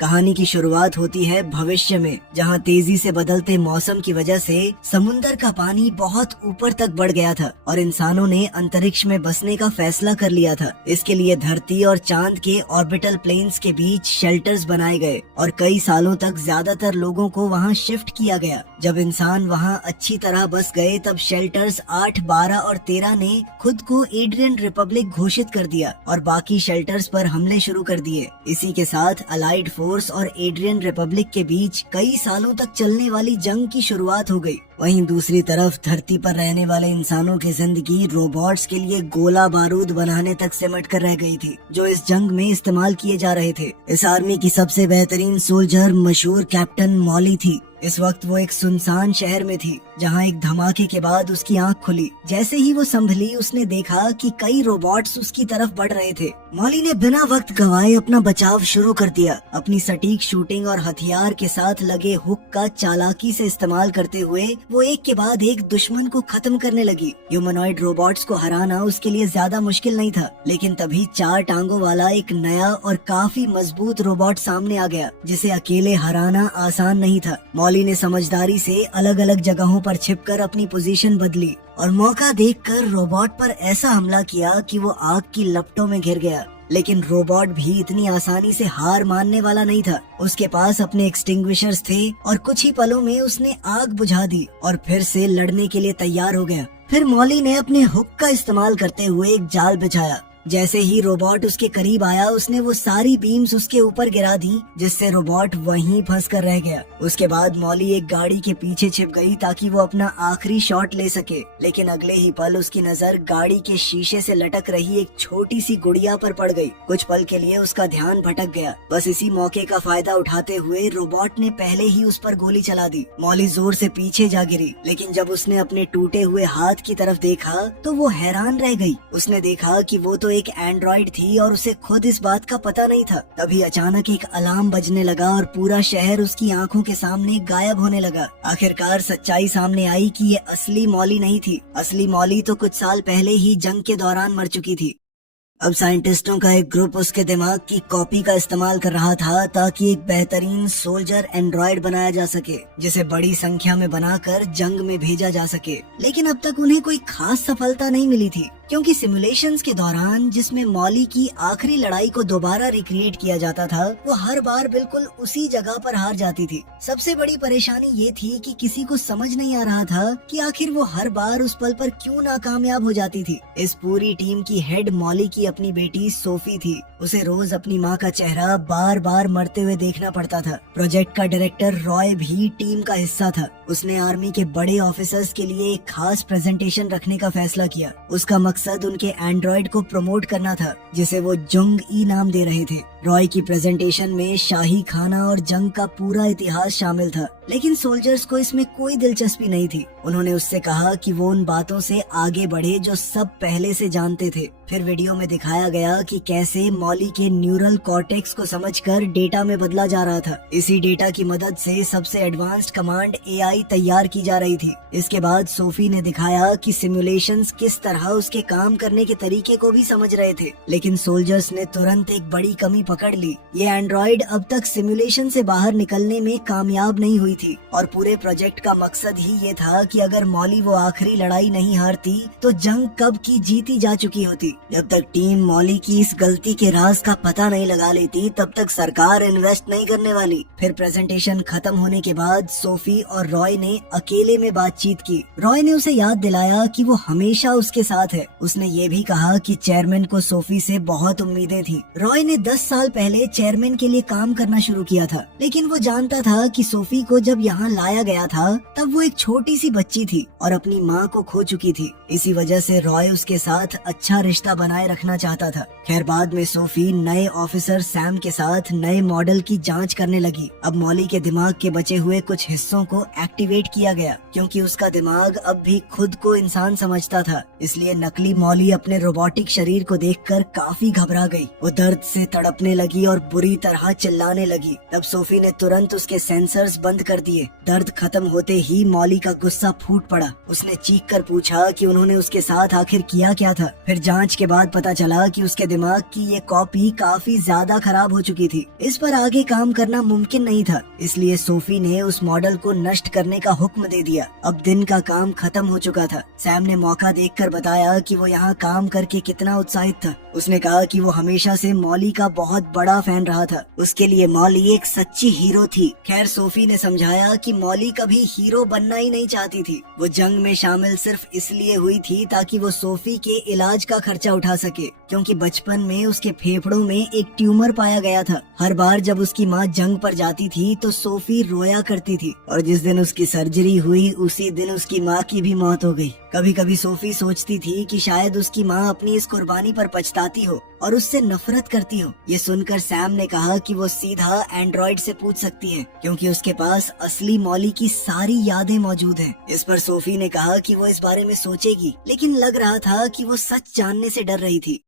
कहानी की शुरुआत होती है भविष्य में, जहाँ तेजी से बदलते मौसम की वजह से समुंदर का पानी बहुत ऊपर तक बढ़ गया था और इंसानों ने अंतरिक्ष में बसने का फैसला कर लिया था। इसके लिए धरती और चांद के ऑर्बिटल प्लेन्स के बीच शेल्टर्स बनाए गए और कई सालों तक ज्यादातर लोगों को वहाँ शिफ्ट किया गया। जब इंसान वहाँ अच्छी तरह बस गए तब शेल्टर्स 8, 12 और 13 ने खुद को एड्रियन रिपब्लिक घोषित कर दिया और बाकी शेल्टर्स पर हमले शुरू कर दिए। इसी के साथ अलाइड फोर्स और एड्रियन रिपब्लिक के बीच कई सालों तक चलने वाली जंग की शुरुआत हो गई। वहीं दूसरी तरफ धरती पर रहने वाले इंसानों की जिंदगी रोबोट्स के लिए गोला बारूद बनाने तक सिमट कर रह गई थी, जो इस जंग में इस्तेमाल किए जा रहे थे। इस आर्मी की सबसे बेहतरीन सोल्जर मशहूर कैप्टन मॉली थी। इस वक्त वो एक सुनसान शहर में थी, जहाँ एक धमाके के बाद उसकी आंख खुली। जैसे ही वो संभली, उसने देखा कि कई रोबोट्स उसकी तरफ बढ़ रहे थे। मॉली ने बिना वक्त गवाए अपना बचाव शुरू कर दिया। अपनी सटीक शूटिंग और हथियार के साथ लगे हुक का चालाकी से इस्तेमाल करते हुए वो एक के बाद एक दुश्मन को खत्म करने लगी। ह्यूमनॉइड रोबोट्स को हराना उसके लिए ज्यादा मुश्किल नहीं था, लेकिन तभी 4 टांगों वाला एक नया और काफी मजबूत रोबोट सामने आ गया, जिसे अकेले हराना आसान नहीं था। मॉली ने समझदारी से अलग अलग जगहों पर छिपकर अपनी पोजीशन बदली और मौका देखकर रोबोट पर ऐसा हमला किया कि वो आग की लपटों में घिर गया। लेकिन रोबोट भी इतनी आसानी से हार मानने वाला नहीं था। उसके पास अपने एक्सटिंग्विशर्स थे और कुछ ही पलों में उसने आग बुझा दी और फिर से लड़ने के लिए तैयार हो गया। फिर मॉली ने अपने हुक का इस्तेमाल करते हुए एक जाल बिछाया। जैसे ही रोबोट उसके करीब आया, उसने वो सारी बीम्स उसके ऊपर गिरा दी, जिससे रोबोट वहीं फंस कर रह गया। उसके बाद मॉली एक गाड़ी के पीछे छिप गई ताकि वो अपना आखिरी शॉट ले सके। लेकिन अगले ही पल उसकी नजर गाड़ी के शीशे से लटक रही एक छोटी सी गुड़िया पर पड़ गई। कुछ पल के लिए उसका ध्यान भटक गया। बस इसी मौके का फायदा उठाते हुए रोबोट ने पहले ही उस पर गोली चला दी। मॉली जोर से पीछे जा गिरी, लेकिन जब उसने अपने टूटे हुए हाथ की तरफ देखा तो वो हैरान रह गई। उसने देखा कि वो तो एक एंड्रॉइड थी और उसे खुद इस बात का पता नहीं था। तभी अचानक एक अलार्म बजने लगा और पूरा शहर उसकी आंखों के सामने गायब होने लगा। आखिरकार सच्चाई सामने आई कि ये असली मॉली नहीं थी। असली मॉली तो कुछ साल पहले ही जंग के दौरान मर चुकी थी। अब साइंटिस्टों का एक ग्रुप उसके दिमाग की कॉपी का इस्तेमाल कर रहा था ताकि एक बेहतरीन सोल्जर एंड्रॉइड बनाया जा सके, जिसे बड़ी संख्या में बनाकर जंग में भेजा जा सके। लेकिन अब तक उन्हें कोई खास सफलता नहीं मिली थी, क्योंकि सिमुलेशंस के दौरान जिसमें मॉली की आखिरी लड़ाई को दोबारा रिक्रिएट किया जाता था, वो हर बार बिल्कुल उसी जगह पर हार जाती थी। सबसे बड़ी परेशानी ये थी कि किसी को समझ नहीं आ रहा था कि आखिर वो हर बार उस पल पर क्यों नाकामयाब हो जाती थी। इस पूरी टीम की हेड मॉली की अपनी बेटी सोफी थी। उसे रोज अपनी माँ का चेहरा बार बार मरते हुए देखना पड़ता था। प्रोजेक्ट का डायरेक्टर रॉय भी टीम का हिस्सा था। उसने आर्मी के बड़े ऑफिसर्स के लिए एक खास प्रेजेंटेशन रखने का फैसला किया। उसका मकसद उनके एंड्रॉइड को प्रमोट करना था, जिसे वो जुंग ई नाम दे रहे थे। रॉय की प्रेजेंटेशन में शाही खाना और जंग का पूरा इतिहास शामिल था, लेकिन सोल्जर्स को इसमें कोई दिलचस्पी नहीं थी। उन्होंने उससे कहा कि वो उन बातों से आगे बढ़े जो सब पहले से जानते थे। फिर वीडियो में दिखाया गया कि कैसे मॉली के न्यूरल कॉर्टेक्स को समझकर डेटा में बदला जा रहा था। इसी डेटा की मदद से सबसे एडवांस्ड कमांड एआई तैयार की जा रही थी। इसके बाद सोफी ने दिखाया कि सिमुलेशंस किस तरह उसके काम करने के तरीके को भी समझ रहे थे। लेकिन सोल्जर्स ने तुरंत एक बड़ी कमी पकड़ ली। ये एंड्रॉइड अब तक सिमुलेशन से बाहर निकलने में कामयाब नहीं हुई थी और पूरे प्रोजेक्ट का मकसद ही ये था कि अगर मॉली वो आखिरी लड़ाई नहीं हारती तो जंग कब की जीती जा चुकी होती। जब तक टीम मॉली की इस गलती के राज का पता नहीं लगा लेती, तब तक सरकार इन्वेस्ट नहीं करने वाली। फिर प्रेजेंटेशन खत्म होने के बाद सोफी और रॉय ने अकेले में बातचीत की। रॉय ने उसे याद दिलाया कि वो हमेशा उसके साथ है। उसने ये भी कहा कि चेयरमैन को सोफी से बहुत उम्मीदें थी। रॉय ने 10 साल पहले चेयरमैन के लिए काम करना शुरू किया था, लेकिन वो जानता था कि सोफी को जब यहाँ लाया गया था तब वो एक छोटी सी बच्ची थी और अपनी माँ को खो चुकी थी। इसी वजह से रॉय उसके साथ अच्छा रिश्ता बनाए रखना चाहता था। खैर बाद में सोफी नए ऑफिसर सैम के साथ नए मॉडल की जांच करने लगी। अब मॉली के दिमाग के बचे हुए कुछ हिस्सों को एक्टिवेट किया गया, क्योंकि उसका दिमाग अब भी खुद को इंसान समझता था। इसलिए नकली मॉली अपने रोबोटिक शरीर को देखकर काफी घबरा गई। वो दर्द से तड़पने रोने लगी और बुरी तरह चिल्लाने लगी। तब सोफी ने तुरंत उसके सेंसर्स बंद कर दिए। दर्द खत्म होते ही मॉली का गुस्सा फूट पड़ा। उसने चीख कर पूछा कि उन्होंने उसके साथ आखिर किया क्या था। फिर जांच के बाद पता चला कि उसके दिमाग की ये कॉपी काफी ज्यादा खराब हो चुकी थी। इस पर आगे काम करना मुमकिन नहीं था, इसलिए सोफी ने उस मॉडल को नष्ट करने का हुक्म दे दिया। अब दिन का काम खत्म हो चुका था। सैम ने मौका देखकर बताया कि वो यहाँ काम करके कितना उत्साहित था। उसने कहा कि वो हमेशा से मॉली का बहुत बड़ा फैन रहा था। उसके लिए मॉली एक सच्ची हीरो थी। खैर, सोफी ने समझाया कि मॉली कभी हीरो बनना ही नहीं चाहती थी। वो जंग में शामिल सिर्फ इसलिए हुई थी ताकि वो सोफी के इलाज का खर्चा उठा सके, क्योंकि बचपन में उसके फेफड़ों में एक ट्यूमर पाया गया था। हर बार जब उसकी माँ जंग पर जाती थी तो सोफी रोया करती थी, और जिस दिन उसकी सर्जरी हुई उसी दिन उसकी माँ की भी मौत हो गई। कभी कभी सोफी सोचती थी कि शायद उसकी माँ अपनी इस कुर्बानी पर पछताती हो और उससे नफरत करती हो। ये सुनकर सैम ने कहा कि वो सीधा एंड्रॉइड से पूछ सकती है, क्योंकि उसके पास असली मॉली की सारी यादें मौजूद हैं। इस पर सोफी ने कहा कि वो इस बारे में सोचेगी, लेकिन लग रहा था कि वो सच जानने से डर रही थी।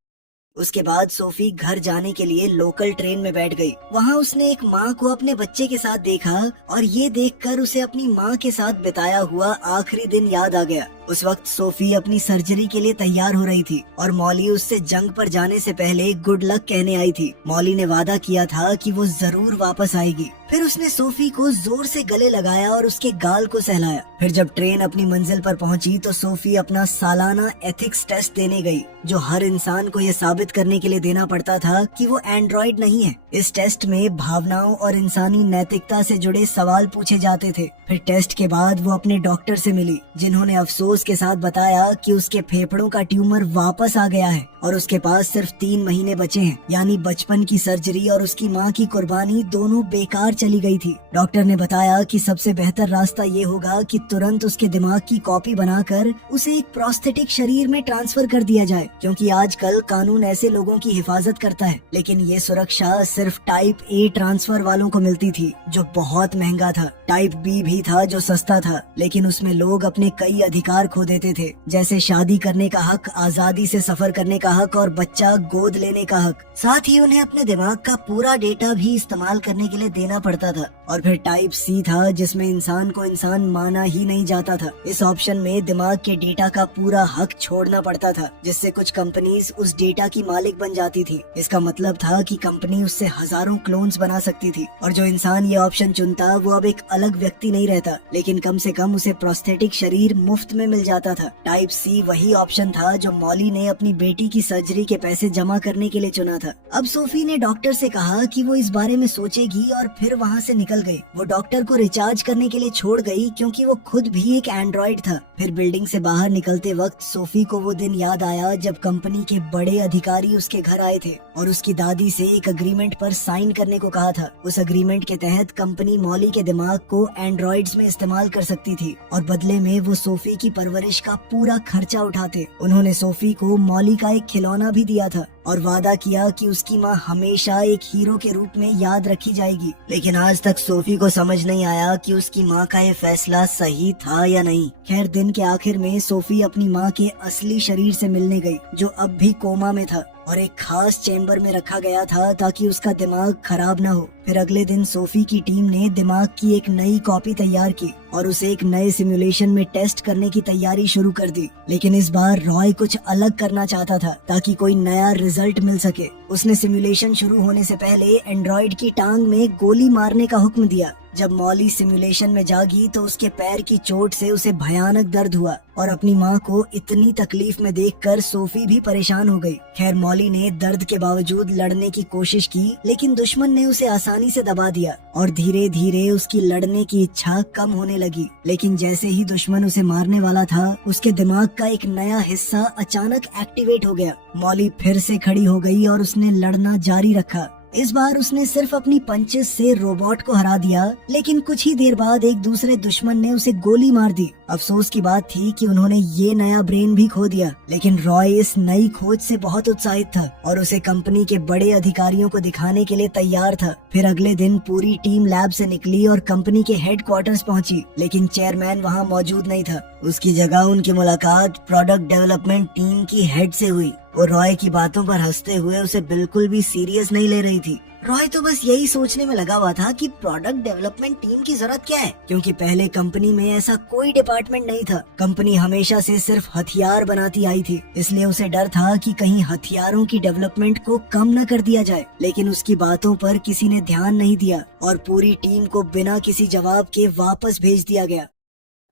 उसके बाद सोफी घर जाने के लिए लोकल ट्रेन में बैठ गई। वहाँ उसने एक माँ को अपने बच्चे के साथ देखा और ये देखकर उसे अपनी माँ के साथ बिताया हुआ आखिरी दिन याद आ गया। उस वक्त सोफी अपनी सर्जरी के लिए तैयार हो रही थी और मॉली उससे जंग पर जाने से पहले गुड लक कहने आई थी। मॉली ने वादा किया था कि वो जरूर वापस आएगी। फिर उसने सोफी को जोर से गले लगाया और उसके गाल को सहलाया। फिर जब ट्रेन अपनी मंजिल पर पहुंची तो सोफी अपना सालाना एथिक्स टेस्ट देने गई, जो हर इंसान को ये साबित करने के लिए देना पड़ता था कि वो एंड्रॉइड नहीं है। इस टेस्ट में भावनाओं और इंसानी नैतिकता से जुड़े सवाल पूछे जाते थे। फिर टेस्ट के बाद वो अपने डॉक्टर से मिली, जिन्होंने अफसोस के साथ बताया कि उसके फेफड़ों का ट्यूमर वापस आ गया है और उसके पास सिर्फ 3 महीने बचे हैं। यानी बचपन की सर्जरी और उसकी माँ की कुर्बानी दोनों बेकार चली गई थी। डॉक्टर ने बताया कि सबसे बेहतर रास्ता ये होगा कि तुरंत उसके दिमाग की कॉपी बनाकर उसे एक प्रोस्थेटिक शरीर में ट्रांसफर कर दिया जाए, क्योंकि आजकल कानून ऐसे लोगों की हिफाजत करता है। लेकिन ये सुरक्षा सिर्फ टाइप ए ट्रांसफर वालों को मिलती थी, जो बहुत महंगा था। टाइप बी भी था जो सस्ता था, लेकिन उसमें लोग अपने कई अधिकार खो देते थे, जैसे शादी करने का हक, आजादी से सफर करने का हक और बच्चा गोद लेने का हक। साथ ही उन्हें अपने दिमाग का पूरा डेटा भी इस्तेमाल करने के लिए देना पड़ता था। और फिर टाइप सी था, जिसमें इंसान को इंसान माना ही नहीं जाता था। इस ऑप्शन में दिमाग के डेटा का पूरा हक छोड़ना पड़ता था, जिससे कुछ कंपनीज उस डेटा की मालिक बन जाती थी। इसका मतलब था कि कंपनी उससे हजारों क्लोन्स बना सकती थी, और जो इंसान ये ऑप्शन चुनता वो अब एक अलग व्यक्ति नहीं रहता, लेकिन कम से कम उसे प्रोस्थेटिक शरीर मुफ्त में मिल जाता था। टाइप सी वही ऑप्शन था जो मॉली ने अपनी बेटी की सर्जरी के पैसे जमा करने के लिए चुना था। अब सोफी ने डॉक्टर से कहा कि वो इस बारे में सोचेगी और फिर वहाँ से निकल गई। वो डॉक्टर को रिचार्ज करने के लिए छोड़ गई, क्योंकि वो खुद भी एक एंड्रॉइड था। फिर बिल्डिंग से बाहर निकलते वक्त सोफी को वो दिन याद आया जब कंपनी के बड़े अधिकारी उसके घर आए थे और उसकी दादी से एक अग्रीमेंट पर साइन करने को कहा था। उस अग्रीमेंट के तहत कंपनी मॉली के दिमाग को एंड्रॉइड्स में इस्तेमाल कर सकती थी और बदले में वो सोफी की परवरिश का पूरा खर्चा उठाते। उन्होंने सोफी को मॉली का एक खिलौना भी दिया था और वादा किया कि उसकी माँ हमेशा एक हीरो के रूप में याद रखी जाएगी। लेकिन आज तक सोफी को समझ नहीं आया कि उसकी माँ का ये फैसला सही था या नहीं। खैर, दिन के आखिर में सोफी अपनी माँ के असली शरीर से मिलने गई, जो अब भी कोमा में था और एक खास चेम्बर में रखा गया था ताकि उसका दिमाग खराब न हो। फिर अगले दिन सोफी की टीम ने दिमाग की एक नई कॉपी तैयार की और उसे एक नए सिमुलेशन में टेस्ट करने की तैयारी शुरू कर दी। लेकिन इस बार रॉय कुछ अलग करना चाहता था ताकि कोई नया रिजल्ट मिल सके। उसने सिमुलेशन शुरू होने से पहले एंड्रॉइड की टांग में गोली मारने का हुक्म दिया। जब मॉली सिमुलेशन में जागी तो उसके पैर की चोट से उसे भयानक दर्द हुआ और अपनी माँ को इतनी तकलीफ में देखकर सोफी भी परेशान हो गई। खैर, मॉली ने दर्द के बावजूद लड़ने की कोशिश की, लेकिन दुश्मन ने उसे आसानी से दबा दिया और धीरे धीरे उसकी लड़ने की इच्छा कम होने लगी। लेकिन जैसे ही दुश्मन उसे मारने वाला था, उसके दिमाग का एक नया हिस्सा अचानक एक्टिवेट हो गया। मॉली फिर से खड़ी हो गई और उसने लड़ना जारी रखा। इस बार उसने सिर्फ अपनी पंचेस से रोबोट को हरा दिया, लेकिन कुछ ही देर बाद एक दूसरे दुश्मन ने उसे गोली मार दी अफसोस की बात थी कि उन्होंने ये नया ब्रेन भी खो दिया, लेकिन रॉय इस नई खोज से बहुत उत्साहित था और उसे कंपनी के बड़े अधिकारियों को दिखाने के लिए तैयार था। फिर अगले दिन पूरी टीम लैब से निकली और कंपनी के हेडक्वार्टर्स पहुंची, लेकिन चेयरमैन वहां मौजूद नहीं था। उसकी जगह उनकी मुलाकात प्रोडक्ट डेवलपमेंट टीम की हेड से हुई। वो रॉय की बातों पर हंसते हुए उसे बिल्कुल भी सीरियस नहीं ले रही थी। रॉय तो बस यही सोचने में लगा हुआ था कि प्रोडक्ट डेवलपमेंट टीम की जरूरत क्या है, क्योंकि पहले कंपनी में ऐसा कोई डिपार्टमेंट नहीं था। कंपनी हमेशा से सिर्फ हथियार बनाती आई थी, इसलिए उसे डर था कि कहीं हथियारों की डेवलपमेंट को कम न कर दिया जाए। लेकिन उसकी बातों पर किसी ने ध्यान नहीं दिया और पूरी टीम को बिना किसी जवाब के वापस भेज दिया गया।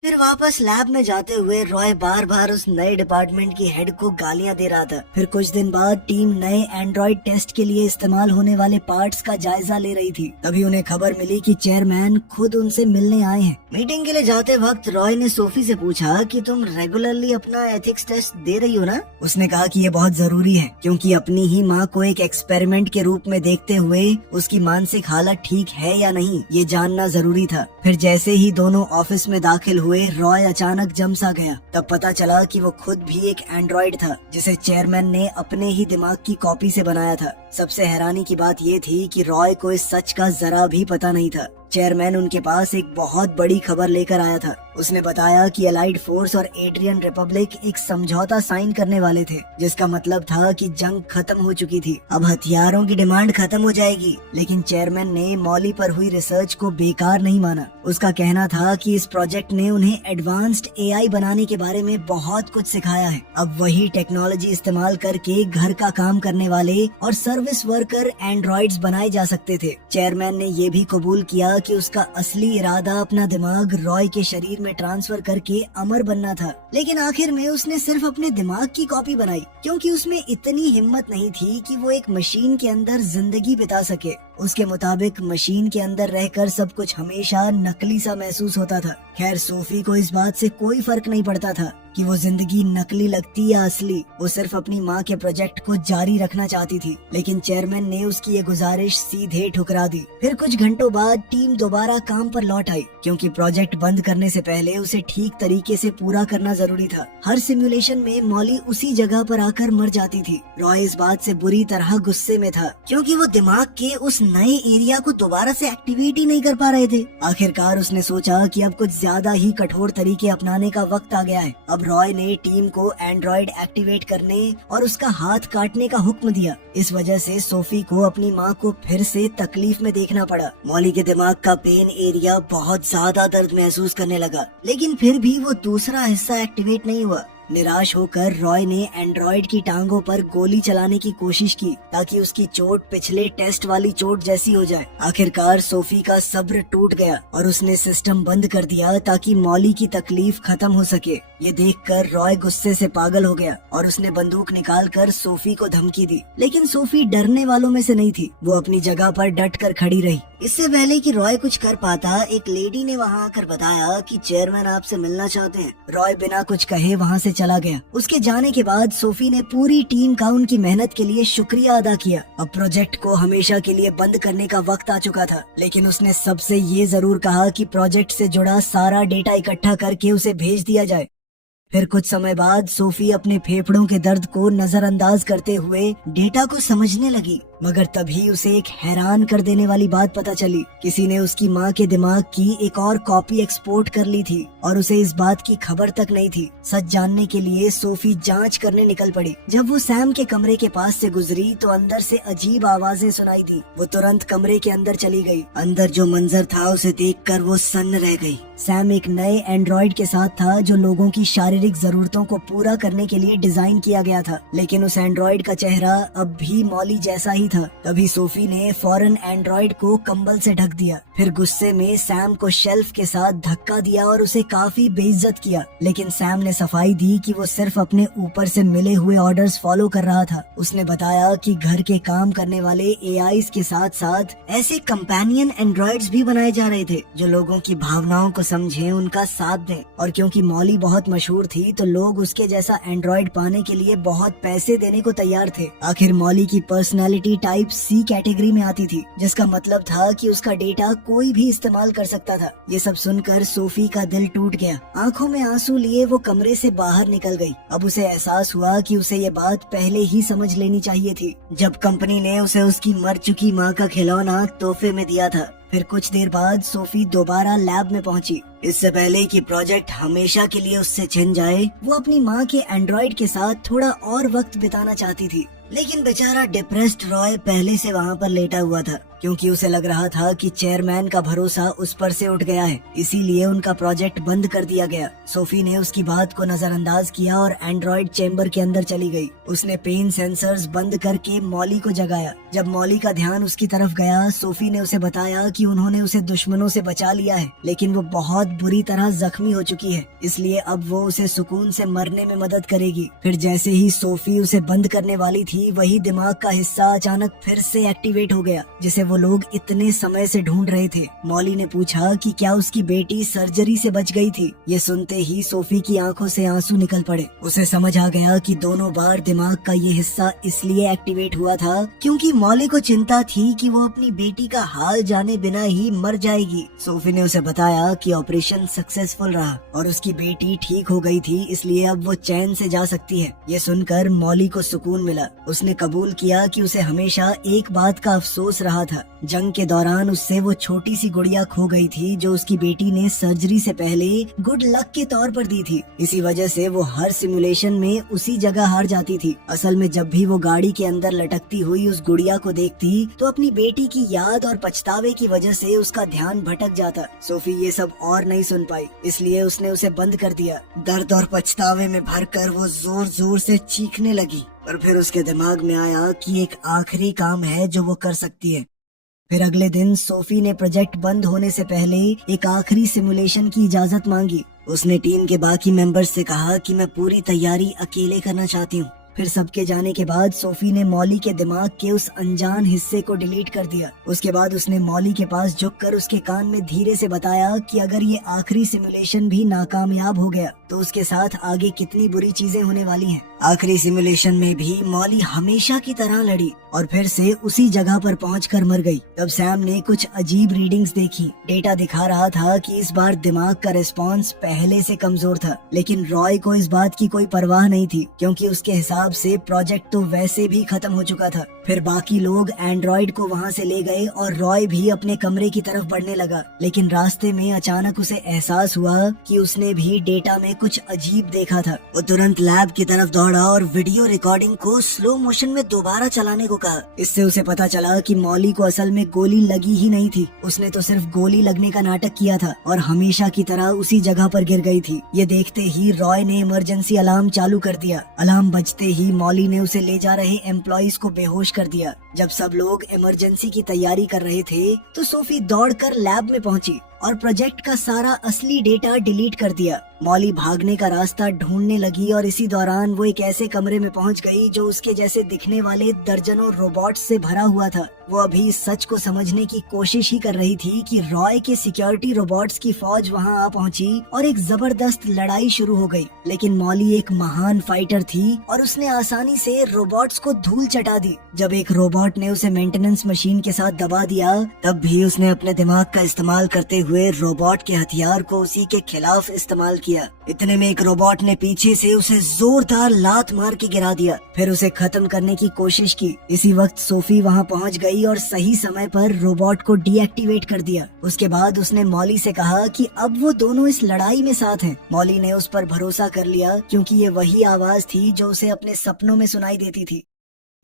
फिर वापस लैब में जाते हुए रॉय बार बार उस नए डिपार्टमेंट की हेड को गालियां दे रहा था। फिर कुछ दिन बाद टीम नए एंड्रॉइड टेस्ट के लिए इस्तेमाल होने वाले पार्ट्स का जायजा ले रही थी। तभी उन्हें खबर मिली कि चेयरमैन खुद उनसे मिलने आए हैं। मीटिंग के लिए जाते वक्त रॉय ने सोफी से पूछा कि तुम रेगुलरली अपना एथिक्स टेस्ट दे रही हो ना? उसने कहा कि ये बहुत जरूरी है, क्योंकि अपनी ही माँ को एक एक्सपेरिमेंट के रूप में देखते हुए उसकी मानसिक हालत ठीक है या नहीं ये जानना जरूरी था। फिर जैसे ही दोनों ऑफिस में दाखिल हुए, रॉय अचानक जम सा गया। तब पता चला कि वो खुद भी एक एंड्रॉइड था, जिसे चेयरमैन ने अपने ही दिमाग की कॉपी से बनाया था। सबसे हैरानी की बात ये थी कि रॉय को इस सच का जरा भी पता नहीं था। चेयरमैन उनके पास एक बहुत बड़ी खबर लेकर आया था। उसने बताया कि अलाइड फोर्स और एड्रियन रिपब्लिक एक समझौता साइन करने वाले थे, जिसका मतलब था कि जंग खत्म हो चुकी थी, अब हथियारों की डिमांड खत्म हो जाएगी। लेकिन चेयरमैन ने मॉली पर हुई रिसर्च को बेकार नहीं माना। उसका कहना था कि इस प्रोजेक्ट ने उन्हें एडवांस्ड एआई बनाने के बारे में बहुत कुछ सिखाया है। अब वही टेक्नोलॉजी इस्तेमाल करके घर का काम करने वाले और सर्विस वर्कर एंड्रॉइड्स बनाए जा सकते थे। चेयरमैन ने ये भी कबूल किया कि उसका असली इरादा अपना दिमाग रॉय के शरीर में ट्रांसफर करके अमर बनना था। लेकिन आखिर में उसने सिर्फ अपने दिमाग की कॉपी बनाई, क्योंकि उसमें इतनी हिम्मत नहीं थी कि वो एक मशीन के अंदर जिंदगी बिता सके। उसके मुताबिक मशीन के अंदर रहकर सब कुछ हमेशा नकली सा महसूस होता था। खैर, सोफी को इस बात से कोई फर्क नहीं पड़ता था कि वो जिंदगी नकली लगती या असली। वो सिर्फ अपनी माँ के प्रोजेक्ट को जारी रखना चाहती थी, लेकिन चेयरमैन ने उसकी ये गुजारिश सीधे ठुकरा दी। फिर कुछ घंटों बाद टीम दोबारा काम पर लौट आई, क्योंकि प्रोजेक्ट बंद करने से पहले उसे ठीक तरीके से पूरा करना जरूरी था। हर सिमुलेशन में मॉली उसी जगह पर आकर मर जाती थी। रॉय इस बात से बुरी तरह गुस्से में था, क्योंकि वो दिमाग के उस नए एरिया को दोबारा से एक्टिवेट ही नहीं कर पा रहे थे। आखिरकार उसने सोचा कि अब कुछ ज्यादा ही कठोर तरीके अपनाने का वक्त आ गया है। अब रॉय ने टीम को एंड्रॉइड एक्टिवेट करने और उसका हाथ काटने का हुक्म दिया। इस वजह से सोफी को अपनी माँ को फिर से तकलीफ में देखना पड़ा। मॉली के दिमाग का पेन एरिया बहुत ज्यादा दर्द महसूस करने लगा, लेकिन फिर भी वो दूसरा हिस्सा एक्टिवेट नहीं हुआ। निराश होकर रॉय ने एंड्रॉइड की टांगों पर गोली चलाने की कोशिश की, ताकि उसकी चोट पिछले टेस्ट वाली चोट जैसी हो जाए। आखिरकार सोफी का सब्र टूट गया और उसने सिस्टम बंद कर दिया ताकि मॉली की तकलीफ खत्म हो सके। ये देखकर रॉय गुस्से से पागल हो गया और उसने बंदूक निकालकर सोफी को धमकी दी। लेकिन सोफी डरने वालों में से नहीं थी। वो अपनी जगह पर डट कर खड़ी रही। इससे पहले कि रॉय कुछ कर पाता, एक लेडी ने वहाँ आकर बताया कि चेयरमैन आपसे मिलना चाहते हैं। रॉय बिना कुछ कहे वहाँ से चला गया। उसके जाने के बाद सोफी ने पूरी टीम का उनकी मेहनत के लिए शुक्रिया अदा किया। अब प्रोजेक्ट को हमेशा के लिए बंद करने का वक्त आ चुका था, लेकिन उसने सबसे ये जरूर कहा कि प्रोजेक्ट से जुड़ा सारा डेटा इकट्ठा करके उसे भेज दिया जाए। फिर कुछ समय बाद सोफी अपने फेफड़ों के दर्द को नजरअंदाज करते हुए डेटा को समझने लगी, मगर तभी उसे एक हैरान कर देने वाली बात पता चली। किसी ने उसकी माँ के दिमाग की एक और कॉपी एक्सपोर्ट कर ली थी और उसे इस बात की खबर तक नहीं थी। सच जानने के लिए सोफी जांच करने निकल पड़ी। जब वो सैम के कमरे के पास से गुजरी तो अंदर से अजीब आवाजें सुनाई दी। वो तुरंत कमरे के अंदर चली गई। अंदर जो मंजर था उसे देखकर वो सन्न रह गई। सैम एक नए एंड्रॉइड के साथ था जो लोगों की शारीरिक जरूरतों को पूरा करने के लिए डिजाइन किया गया था, लेकिन उस एंड्रॉइड का चेहरा अब भी मॉली जैसा ही था। तभी सोफी ने फौरन एंड्रॉइड को कंबल से ढक दिया। फिर गुस्से में सैम को शेल्फ के साथ धक्का दिया और उसे काफी बेइज्जत किया। लेकिन सैम ने सफाई दी कि वो सिर्फ अपने ऊपर से मिले हुए ऑर्डर्स फॉलो कर रहा था। उसने बताया कि घर के काम करने वाले एआईज के साथ साथ ऐसे कंपेनियन एंड्रॉइड्स भी बनाए जा रहे थे जो लोगों की भावनाओं को समझे, उनका साथ दें। और क्योंकि मॉली बहुत मशहूर थी तो लोग उसके जैसा एंड्रॉइड पाने के लिए बहुत पैसे देने को तैयार थे। आखिर मॉली की पर्सनालिटी बेटी टाइप सी कैटेगरी में आती थी, जिसका मतलब था कि उसका डेटा कोई भी इस्तेमाल कर सकता था। ये सब सुनकर सोफी का दिल टूट गया। आंखों में आंसू लिए वो कमरे से बाहर निकल गई। अब उसे एहसास हुआ कि उसे ये बात पहले ही समझ लेनी चाहिए थी, जब कंपनी ने उसे उसकी मर चुकी माँ का खिलौना तोहफे में दिया था। फिर कुछ देर बाद सोफी दोबारा लैब में पहुंची। इससे पहले कि प्रोजेक्ट हमेशा के लिए उससे छिन जाए, वो अपनी माँ के एंड्रॉइड के साथ थोड़ा और वक्त बिताना चाहती थी। लेकिन बेचारा डिप्रेस्ड रॉय पहले से वहाँ पर लेटा हुआ था, क्योंकि उसे लग रहा था कि चेयरमैन का भरोसा उस पर से उठ गया है, इसीलिए उनका प्रोजेक्ट बंद कर दिया गया। सोफी ने उसकी बात को नजरअंदाज किया और एंड्रॉइड चेम्बर के अंदर चली गई। उसने पेन सेंसर्स बंद करके मॉली को जगाया। जब मॉली का ध्यान उसकी तरफ गया, सोफी ने उसे बताया कि उन्होंने उसे दुश्मनों से बचा लिया है, लेकिन वो बहुत बुरी तरह जख्मी हो चुकी है, इसलिए अब वो उसे सुकून से मरने में मदद करेगी। फिर जैसे ही सोफी उसे बंद करने वाली थी, वही दिमाग का हिस्सा अचानक फिर से एक्टिवेट हो गया, जिसे वो लोग इतने समय से ढूंढ रहे थे। मॉली ने पूछा कि क्या उसकी बेटी सर्जरी से बच गई थी। ये सुनते ही सोफी की आंखों से आंसू निकल पड़े। उसे समझ आ गया कि दोनों बार दिमाग का ये हिस्सा इसलिए एक्टिवेट हुआ था क्योंकि मॉली को चिंता थी कि वो अपनी बेटी का हाल जाने बिना ही मर जाएगी। सोफी ने उसे बताया कि ऑपरेशन सक्सेसफुल रहा और उसकी बेटी ठीक हो गई थी, इसलिए अब वो चैन से जा सकती है। ये सुनकर मॉली को सुकून मिला। उसने कबूल किया कि उसे हमेशा एक बात का अफसोस रहा था। जंग के दौरान उससे वो छोटी सी गुड़िया खो गई थी, जो उसकी बेटी ने सर्जरी से पहले गुड लक के तौर पर दी थी। इसी वजह से वो हर सिमुलेशन में उसी जगह हार जाती थी। असल में जब भी वो गाड़ी के अंदर लटकती हुई उस गुड़िया को देखती, तो अपनी बेटी की याद और पछतावे की वजह से उसका ध्यान भटक जाता। सोफी ये सब और नहीं सुन पाई, इसलिए उसने उसे बंद कर दिया। दर्द और पछतावे में भरकर वो जोर जोर से चीखने लगी, और फिर उसके दिमाग में आया कि एक आखिरी काम है जो वो कर सकती है। फिर अगले दिन सोफी ने प्रोजेक्ट बंद होने से पहले एक आखिरी सिमुलेशन की इजाजत मांगी। उसने टीम के बाकी मेंबर्स से कहा कि मैं पूरी तैयारी अकेले करना चाहती हूँ। फिर सबके जाने के बाद सोफी ने मॉली के दिमाग के उस अनजान हिस्से को डिलीट कर दिया। उसके बाद उसने मॉली के पास झुककर उसके कान में धीरे से बताया कि अगर ये आखिरी सिमुलेशन भी नाकामयाब हो गया तो उसके साथ आगे कितनी बुरी चीजें होने वाली हैं। आखिरी सिमुलेशन में भी मॉली हमेशा की तरह लड़ी और फिर से उसी जगह पर पहुंचकर मर गई। तब सैम ने कुछ अजीब रीडिंग्स देखी। डेटा दिखा रहा था कि इस बार दिमाग का रिस्पांस पहले से कमजोर था, लेकिन रॉय को इस बात की कोई परवाह नहीं थी, क्योंकि उसके हिसाब से प्रोजेक्ट तो वैसे भी खत्म हो चुका था। फिर बाकी लोग एंड्रॉइड को वहाँ से ले गए और रॉय भी अपने कमरे की तरफ बढ़ने लगा, लेकिन रास्ते में अचानक उसे एहसास हुआ कि उसने भी डेटा में कुछ अजीब देखा था। वो तुरंत लैब की तरफ दौड़ा और वीडियो रिकॉर्डिंग को स्लो मोशन में दोबारा चलाने को कहा। इससे उसे पता चला कि मॉली को असल में गोली लगी ही नहीं थी, उसने तो सिर्फ गोली लगने का नाटक किया था और हमेशा की तरह उसी जगह पर गिर गई थी। ये देखते ही रॉय ने इमरजेंसी अलार्म चालू कर दिया। अलार्म बजते ही मॉली ने उसे ले जा रहे एम्प्लॉइज को बेहोश कर दिया। जब सब लोग इमरजेंसी की तैयारी कर रहे थे, तो सोफी दौड़कर लैब में पहुंची और प्रोजेक्ट का सारा असली डेटा डिलीट कर दिया। मॉली भागने का रास्ता ढूंढने लगी और इसी दौरान वो एक ऐसे कमरे में पहुंच गई जो उसके जैसे दिखने वाले दर्जनों रोबोट्स से भरा हुआ था। वो अभी इस सच को समझने की कोशिश ही कर रही थी कि रॉय के सिक्योरिटी रोबोट्स की फौज वहां आ पहुंची और एक जबरदस्त लड़ाई शुरू हो गई। लेकिन मॉली एक महान फाइटर थी और उसने आसानी से रोबोट्स को धूल चटा दी। जब एक रोबोट ने उसे मेंटेनेंस मशीन के साथ दबा दिया, तब भी उसने अपने दिमाग का इस्तेमाल करते हुए रोबोट के हथियार को उसी के खिलाफ इस्तेमाल किया। इतने में एक रोबोट ने पीछे से उसे जोरदार लात मार के गिरा दिया, फिर उसे खत्म करने की कोशिश की। इसी वक्त सोफी वहां पहुंच गई और सही समय पर रोबोट को डीएक्टिवेट कर दिया। उसके बाद उसने मॉली से कहा कि अब वो दोनों इस लड़ाई में साथ हैं। मॉली ने उस पर भरोसा कर लिया, क्योंकि ये वही आवाज थी जो उसे अपने सपनों में सुनाई देती थी।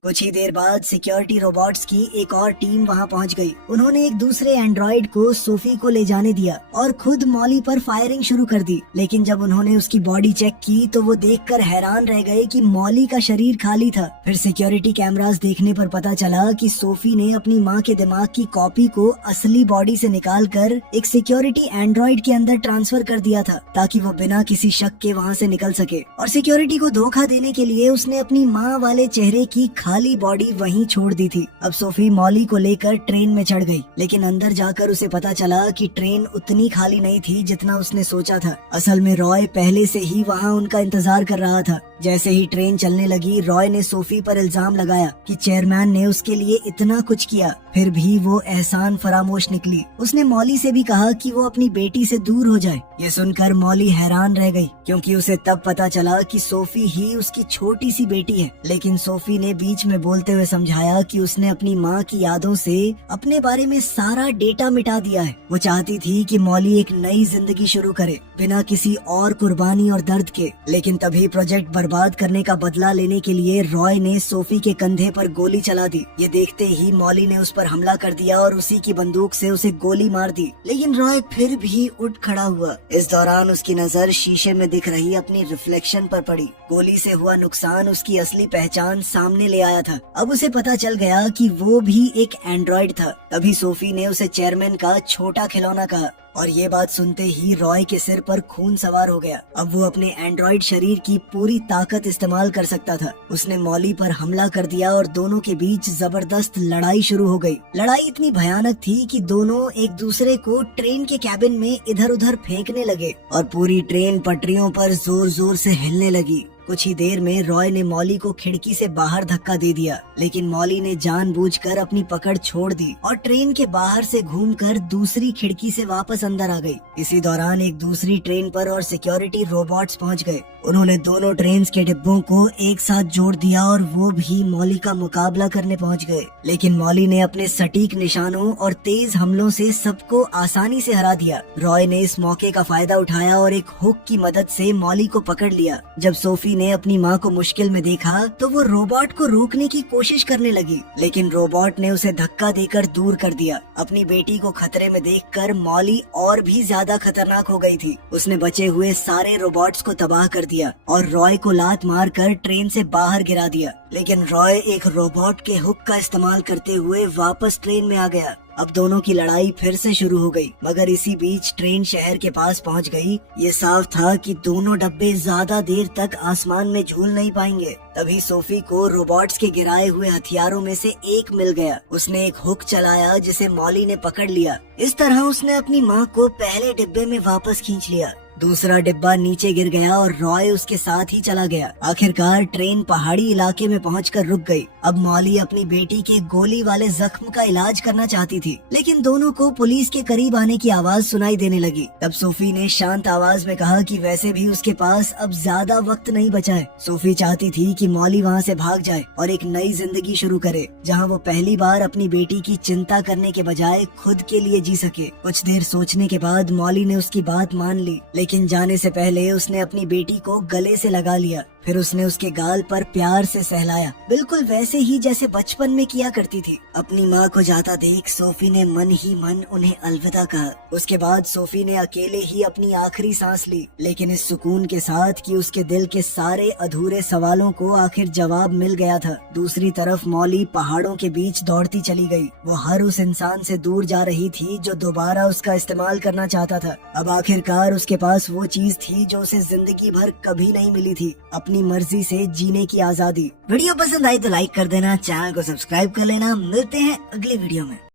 कुछ ही देर बाद सिक्योरिटी रोबोट्स की एक और टीम वहां पहुंच गई। उन्होंने एक दूसरे एंड्रॉइड को सोफी को ले जाने दिया और खुद मॉली पर फायरिंग शुरू कर दी। लेकिन जब उन्होंने उसकी बॉडी चेक की तो वो देखकर हैरान रह गए कि मॉली का शरीर खाली था। फिर सिक्योरिटी कैमरास देखने पर पता चला कि सोफी ने अपनी माँ के दिमाग की कॉपी को असली बॉडी से निकालकर एक सिक्योरिटी एंड्रॉइड के अंदर ट्रांसफर कर दिया था, ताकि वो बिना किसी शक के वहाँ से निकल सके। और सिक्योरिटी को धोखा देने के लिए उसने अपनी माँ वाले चेहरे की खाली बॉडी वहीं छोड़ दी थी। अब सोफी मॉली को लेकर ट्रेन में चढ़ गई, लेकिन अंदर जाकर उसे पता चला कि ट्रेन उतनी खाली नहीं थी जितना उसने सोचा था। असल में रॉय पहले से ही वहाँ उनका इंतजार कर रहा था। जैसे ही ट्रेन चलने लगी, रॉय ने सोफी पर इल्जाम लगाया कि चेयरमैन ने उसके लिए इतना कुछ किया, फिर भी वो एहसान फरामोश निकली। उसने मॉली से भी कहा कि वो अपनी बेटी से दूर हो जाए। ये सुनकर मॉली हैरान रह गई, क्योंकि उसे तब पता चला कि सोफी ही उसकी छोटी सी बेटी है। लेकिन सोफी ने बीच में बोलते हुए समझाया कि उसने अपनी माँ की यादों से अपने बारे में सारा डेटा मिटा दिया है। वो चाहती थी कि मॉली एक नई जिंदगी शुरू करे, बिना किसी और कुर्बानी और दर्द के। लेकिन तभी प्रोजेक्ट बर्बाद करने का बदला लेने के लिए रॉय ने सोफी के कंधे पर गोली चला दी। ये देखते ही मॉली ने उस पर हमला कर दिया और उसी की बंदूक से उसे गोली मार दी। लेकिन रॉय फिर भी उठ खड़ा हुआ। इस दौरान उसकी नजर शीशे में दिख रही अपनी रिफ्लेक्शन पर पड़ी। गोली से हुआ नुकसान उसकी असली पहचान सामने ले आया था। अब उसे पता चल गया कि वो भी एक एंड्रॉइड था। तभी सोफी ने उसे चेयरमैन का छोटा खिलौना कहा, और ये बात सुनते ही रॉय के सिर पर खून सवार हो गया। अब वो अपने एंड्रॉइड शरीर की पूरी ताकत इस्तेमाल कर सकता था। उसने मॉली पर हमला कर दिया और दोनों के बीच जबरदस्त लड़ाई शुरू हो गई। लड़ाई इतनी भयानक थी कि दोनों एक दूसरे को ट्रेन के कैबिन में इधर उधर फेंकने लगे और पूरी ट्रेन पटरियों पर जोर जोर से हिलने लगी। कुछ ही देर में रॉय ने मॉली को खिड़की से बाहर धक्का दे दिया, लेकिन मॉली ने जानबूझकर अपनी पकड़ छोड़ दी और ट्रेन के बाहर से घूमकर दूसरी खिड़की से वापस अंदर आ गई। इसी दौरान एक दूसरी ट्रेन पर और सिक्योरिटी रोबोट्स पहुंच गए। उन्होंने दोनों ट्रेन के डिब्बों को एक साथ जोड़ दिया और वो भी मॉली का मुकाबला करने पहुंच गए। लेकिन मॉली ने अपने सटीक निशानों और तेज हमलों से सबको आसानी से हरा दिया। रॉय ने इस मौके का फायदा उठाया और एक हुक की मदद से मॉली को पकड़ लिया। जब सोफी ने अपनी माँ को मुश्किल में देखा तो वो रोबोट को रोकने की कोशिश करने लगी, लेकिन रोबोट ने उसे धक्का देकर दूर कर दिया। अपनी बेटी को खतरे में देखकर मॉली और भी ज्यादा खतरनाक हो गई थी। उसने बचे हुए सारे रोबोट्स को तबाह कर दिया और रॉय को लात मारकर ट्रेन से बाहर गिरा दिया। लेकिन रॉय एक रोबोट के हुक का इस्तेमाल करते हुए वापस ट्रेन में आ गया। अब दोनों की लड़ाई फिर से शुरू हो गई, मगर इसी बीच ट्रेन शहर के पास पहुंच गई। ये साफ था कि दोनों डब्बे ज्यादा देर तक आसमान में झूल नहीं पाएंगे। तभी सोफी को रोबोट्स के गिराए हुए हथियारों में से एक मिल गया। उसने एक हुक चलाया जिसे मॉली ने पकड़ लिया। इस तरह उसने अपनी माँ को पहले डिब्बे में वापस खींच लिया। दूसरा डिब्बा नीचे गिर गया और रॉय उसके साथ ही चला गया। आखिरकार ट्रेन पहाड़ी इलाके में पहुंचकर रुक गई। अब मॉली अपनी बेटी के गोली वाले जख्म का इलाज करना चाहती थी, लेकिन दोनों को पुलिस के करीब आने की आवाज सुनाई देने लगी। तब सोफी ने शांत आवाज में कहा कि वैसे भी उसके पास अब ज्यादा वक्त नहीं बचा है। सोफी चाहती थी कि मॉली वहाँ से भाग जाए और एक नई जिंदगी शुरू करे, जहाँ वो पहली बार अपनी बेटी की चिंता करने के बजाय खुद के लिए जी सके। कुछ देर सोचने के बाद मॉली ने उसकी बात मान ली, लेकिन जाने से पहले उसने अपनी बेटी को गले से लगा लिया। फिर उसने उसके गाल पर प्यार से सहलाया, बिल्कुल वैसे ही जैसे बचपन में किया करती थी। अपनी माँ को जाता देख सोफी ने मन ही मन उन्हें अलविदा कहा। उसके बाद सोफी ने अकेले ही अपनी आखिरी सांस ली, लेकिन इस सुकून के साथ कि उसके दिल के सारे अधूरे सवालों को आखिर जवाब मिल गया था। दूसरी तरफ मॉली पहाड़ों के बीच दौड़ती चली गई। वो हर उस इंसान से दूर जा रही थी जो दोबारा उसका इस्तेमाल करना चाहता था। अब आखिरकार उसके पास वो चीज थी जो उसे जिंदगी भर कभी नहीं मिली थी, अपनी मर्जी से जीने की आजादी। वीडियो पसंद आई तो लाइक कर देना, चैनल को सब्सक्राइब कर लेना। मिलते हैं अगली वीडियो में।